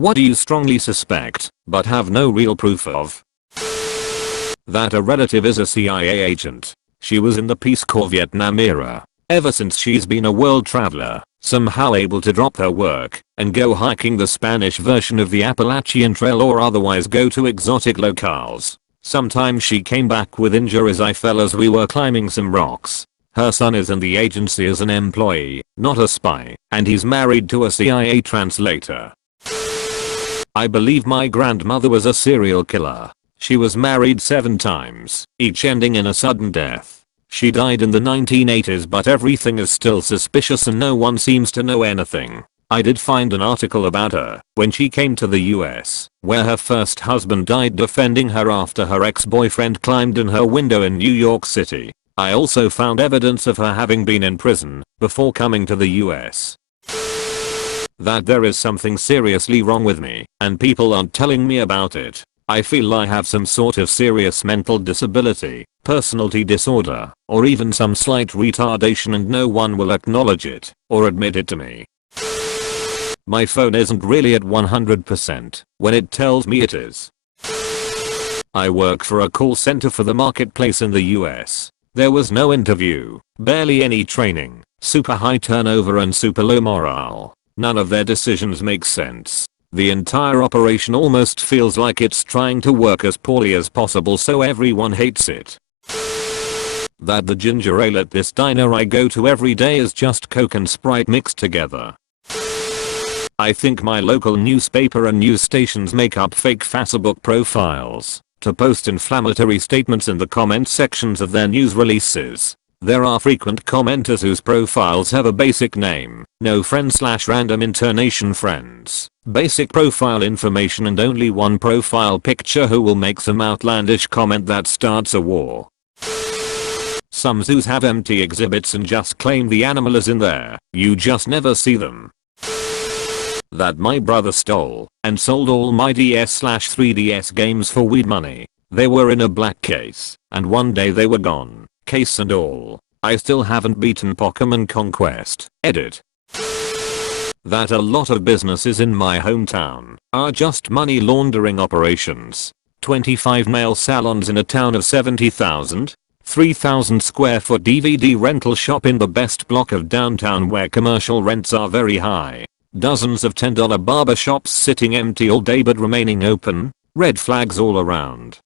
What do you strongly suspect, but have no real proof of? That a relative is a CIA agent. She was in the Peace Corps Vietnam era. Ever since she's been a world traveler, somehow able to drop her work and go hiking the Spanish version of the Appalachian Trail or otherwise go to exotic locales. Sometimes she came back with injuries. I fell as we were climbing some rocks. Her son is in the agency as an employee, not a spy, and he's married to a CIA translator. I believe my grandmother was a serial killer. She was married 7 times, each ending in a sudden death. She died in the 1980s, but everything is still suspicious and no one seems to know anything. I did find an article about her when she came to the US, where her first husband died defending her after her ex-boyfriend climbed in her window in New York City. I also found evidence of her having been in prison before coming to the US. That there is something seriously wrong with me, and people aren't telling me about it. I feel I have some sort of serious mental disability, personality disorder, or even some slight retardation, and no one will acknowledge it or admit it to me. My phone isn't really at 100% when it tells me it is. I work for a call center for the marketplace in the US. There was no interview, barely any training, super high turnover and super low morale. None of their decisions make sense. The entire operation almost feels like it's trying to work as poorly as possible so everyone hates it. That the ginger ale at this diner I go to every day is just Coke and Sprite mixed together. I think my local newspaper and news stations make up fake Facebook profiles to post inflammatory statements in the comment sections of their news releases. There are frequent commenters whose profiles have a basic name, no friend/random intonation friends, basic profile information and only one profile picture who will make some outlandish comment that starts a war. Some zoos have empty exhibits and just claim the animal is in there, you just never see them. That my brother stole and sold all my DS/3DS games for weed money. They were in a black case, and one day they were gone. Case and all. I still haven't beaten Pokémon Conquest. Edit. That a lot of businesses in my hometown are just money laundering operations. 25 nail salons in a town of 70,000. 3,000 square foot DVD rental shop in the best block of downtown where commercial rents are very high. Dozens of $10 barber shops sitting empty all day but remaining open. Red flags all around.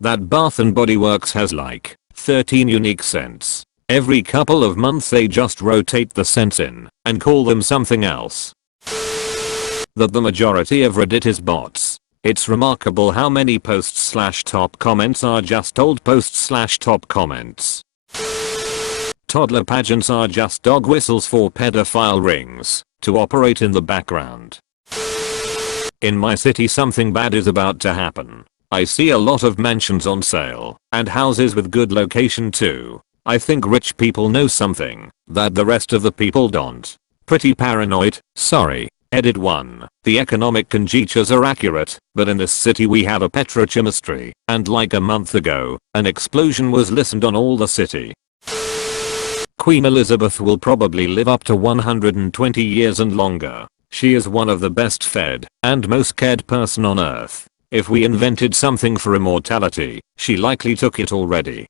That Bath and Body Works has like 13 unique scents. Every couple of months they just rotate the scents in and call them something else. That the majority of Reddit is bots. It's remarkable how many posts/top comments are just old posts/top comments. Toddler pageants are just dog whistles for pedophile rings to operate in the background. In my city something bad is about to happen. I see a lot of mansions on sale and houses with good location too. I think rich people know something that the rest of the people don't. Pretty paranoid, sorry. Edit 1. The economic conjectures are accurate, but in this city we have a petrochemistry, and like a month ago, an explosion was listened on all the city. Queen Elizabeth will probably live up to 120 years and longer. She is one of the best fed and most cared person on earth. If we invented something for immortality, she likely took it already.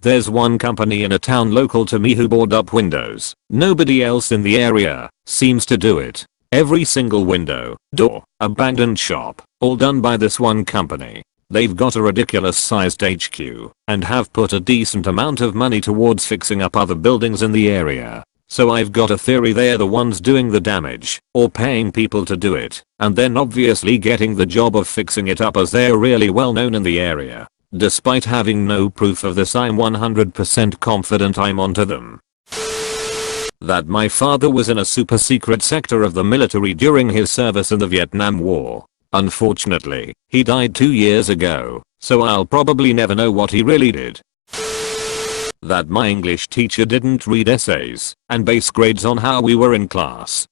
There's one company in a town local to me who board up windows. Nobody else in the area seems to do it. Every single window, door, abandoned shop, all done by this one company. They've got a ridiculous sized HQ and have put a decent amount of money towards fixing up other buildings in the area. So I've got a theory they're the ones doing the damage or paying people to do it and then obviously getting the job of fixing it up as they're really well known in the area. Despite having no proof of this, I'm 100% confident I'm onto them. That my father was in a super secret sector of the military during his service in the Vietnam War. Unfortunately, he died 2 years ago, so I'll probably never know what he really did. That my English teacher didn't read essays and base grades on how we were in class.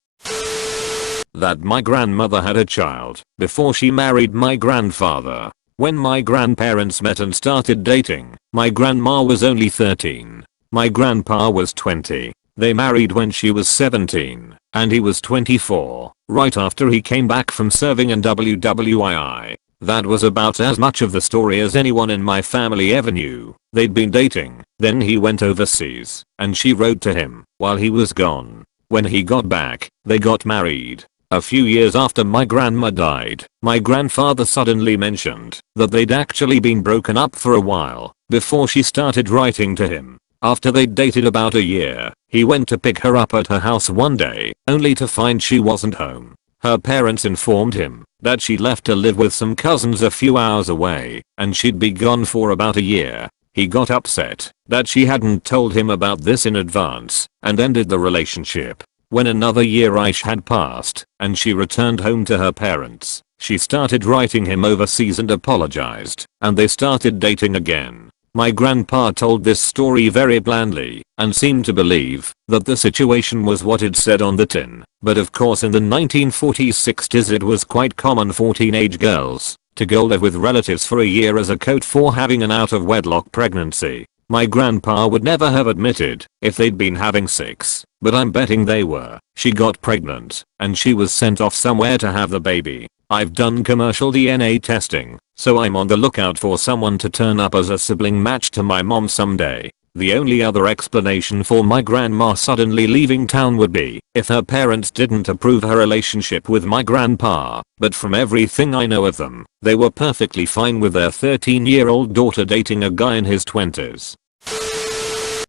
That my grandmother had a child before she married my grandfather. When my grandparents met and started dating, my grandma was only 13. My grandpa was 20. They married when she was 17. and he was 24, right after he came back from serving in WWII. That was about as much of the story as anyone in my family ever knew. They'd been dating, then he went overseas, and she wrote to him while he was gone. When he got back, they got married. A few years after my grandma died, my grandfather suddenly mentioned that they'd actually been broken up for a while before she started writing to him. After they'd dated about a year, he went to pick her up at her house one day, only to find she wasn't home. Her parents informed him that she left to live with some cousins a few hours away, and she'd be gone for about a year. He got upset that she hadn't told him about this in advance, and ended the relationship. When another year-ish had passed, and she returned home to her parents, she started writing him overseas and apologized, and they started dating again. My grandpa told this story very blandly, and seemed to believe that the situation was what it said on the tin. But of course in the 1940s-60s it was quite common for teenage girls to go live with relatives for a year as a coat for having an out-of-wedlock pregnancy. My grandpa would never have admitted if they'd been having sex, but I'm betting they were. She got pregnant, and she was sent off somewhere to have the baby. I've done commercial DNA testing, so I'm on the lookout for someone to turn up as a sibling match to my mom someday. The only other explanation for my grandma suddenly leaving town would be if her parents didn't approve her relationship with my grandpa, but from everything I know of them, they were perfectly fine with their 13-year-old daughter dating a guy in his 20s.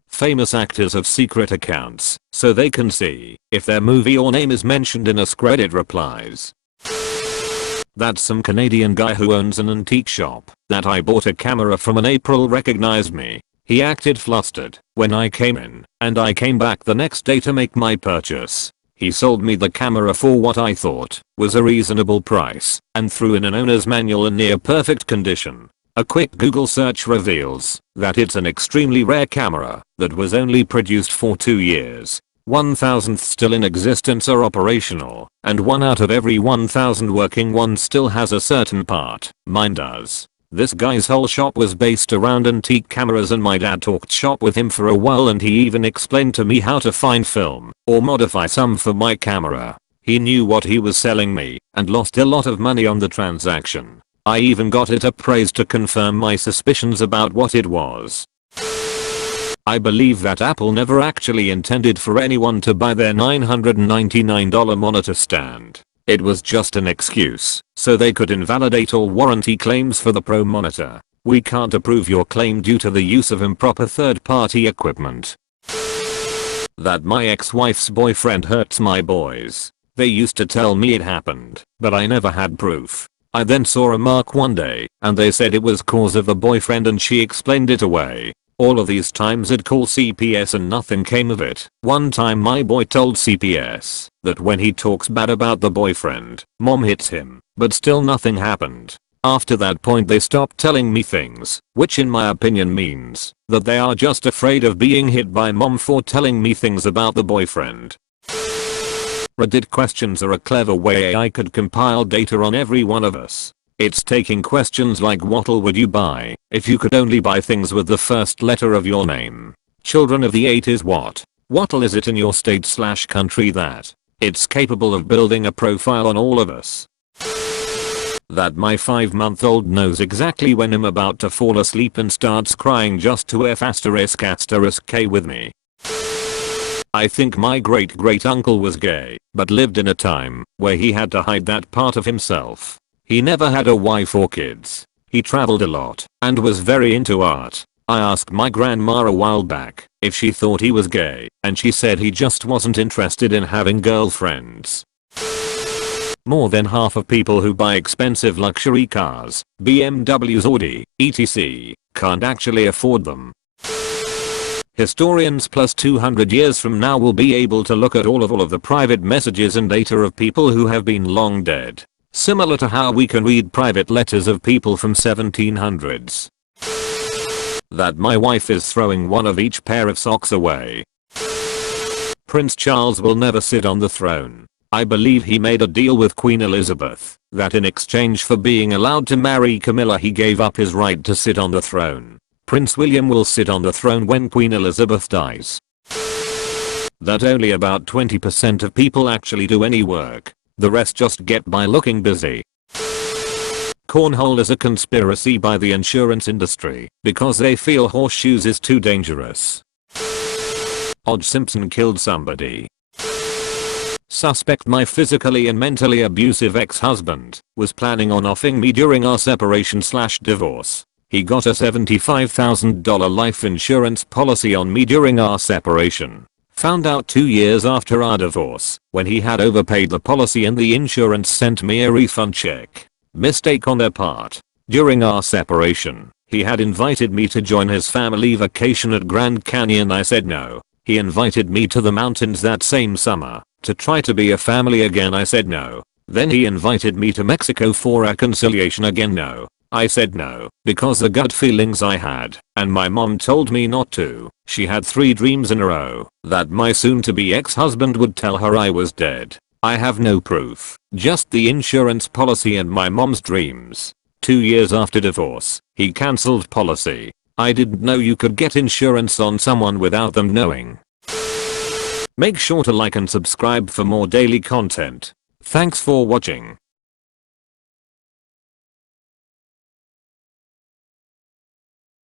Famous actors have secret accounts, so they can see if their movie or name is mentioned in a credit replies. That's some Canadian guy who owns an antique shop that I bought a camera from in April recognized me. He acted flustered when I came in, and I came back the next day to make my purchase. He sold me the camera for what I thought was a reasonable price, and threw in an owner's manual in near perfect condition. A quick Google search reveals that it's an extremely rare camera that was only produced for 2 years. 1,000th still in existence or operational, and 1 out of every 1,000 working ones still has a certain part. Mine does. This guy's whole shop was based around antique cameras, and my dad talked shop with him for a while, and he even explained to me how to find film or modify some for my camera. He knew what he was selling me and lost a lot of money on the transaction. I even got it appraised to confirm my suspicions about what it was. I believe that Apple never actually intended for anyone to buy their $999 monitor stand. It was just an excuse, so they could invalidate all warranty claims for the Pro monitor. We can't approve your claim due to the use of improper third-party equipment. That my ex-wife's boyfriend hurts my boys. They used to tell me it happened, but I never had proof. I then saw a mark one day, and they said it was cause of the boyfriend, and she explained it away. All of these times I'd call CPS and nothing came of it. One time my boy told CPS that when he talks bad about the boyfriend, mom hits him, but still nothing happened. After that point they stopped telling me things, which in my opinion means that they are just afraid of being hit by mom for telling me things about the boyfriend. Reddit questions are a clever way AI could compile data on every one of us. It's taking questions like what would you buy if you could only buy things with the first letter of your name. Children of the 80s, what is it in your state/country that it's capable of building a profile on all of us? That my 5-month-old knows exactly when I'm about to fall asleep and starts crying just to F***K with me. I think my great-great-uncle was gay, but lived in a time where he had to hide that part of himself. He never had a wife or kids. He traveled a lot and was very into art. I asked my grandma a while back if she thought he was gay, and she said he just wasn't interested in having girlfriends. More than half of people who buy expensive luxury cars, BMWs, Audi, etc., can't actually afford them. Historians plus 200 years from now will be able to look at all of the private messages and data of people who have been long dead. Similar to how we can read private letters of people from 1700s. That my wife is throwing one of each pair of socks away. Prince Charles will never sit on the throne. I believe he made a deal with Queen Elizabeth that in exchange for being allowed to marry Camilla he gave up his right to sit on the throne. Prince William will sit on the throne when Queen Elizabeth dies. that only about 20% of people actually do any work. The rest just get by looking busy. Cornhole is a conspiracy by the insurance industry because they feel horseshoes is too dangerous. O.J. Simpson killed somebody. Suspect: my physically and mentally abusive ex-husband was planning on offing me during our separation/divorce. He got a $75,000 life insurance policy on me during our separation. Found out 2 years after our divorce when he had overpaid the policy and the insurance sent me a refund check. Mistake on their part. During our separation, he had invited me to join his family vacation at Grand Canyon. I said no. He invited me to the mountains that same summer to try to be a family again. I said no. Then he invited me to Mexico for reconciliation again. No. I said no because the gut feelings I had, and my mom told me not to. She had 3 dreams in a row that my soon-to-be ex-husband would tell her I was dead. I have no proof, just the insurance policy and my mom's dreams. 2 years after divorce, he cancelled policy. I didn't know you could get insurance on someone without them knowing. Make sure to like and subscribe for more daily content. Thanks for watching.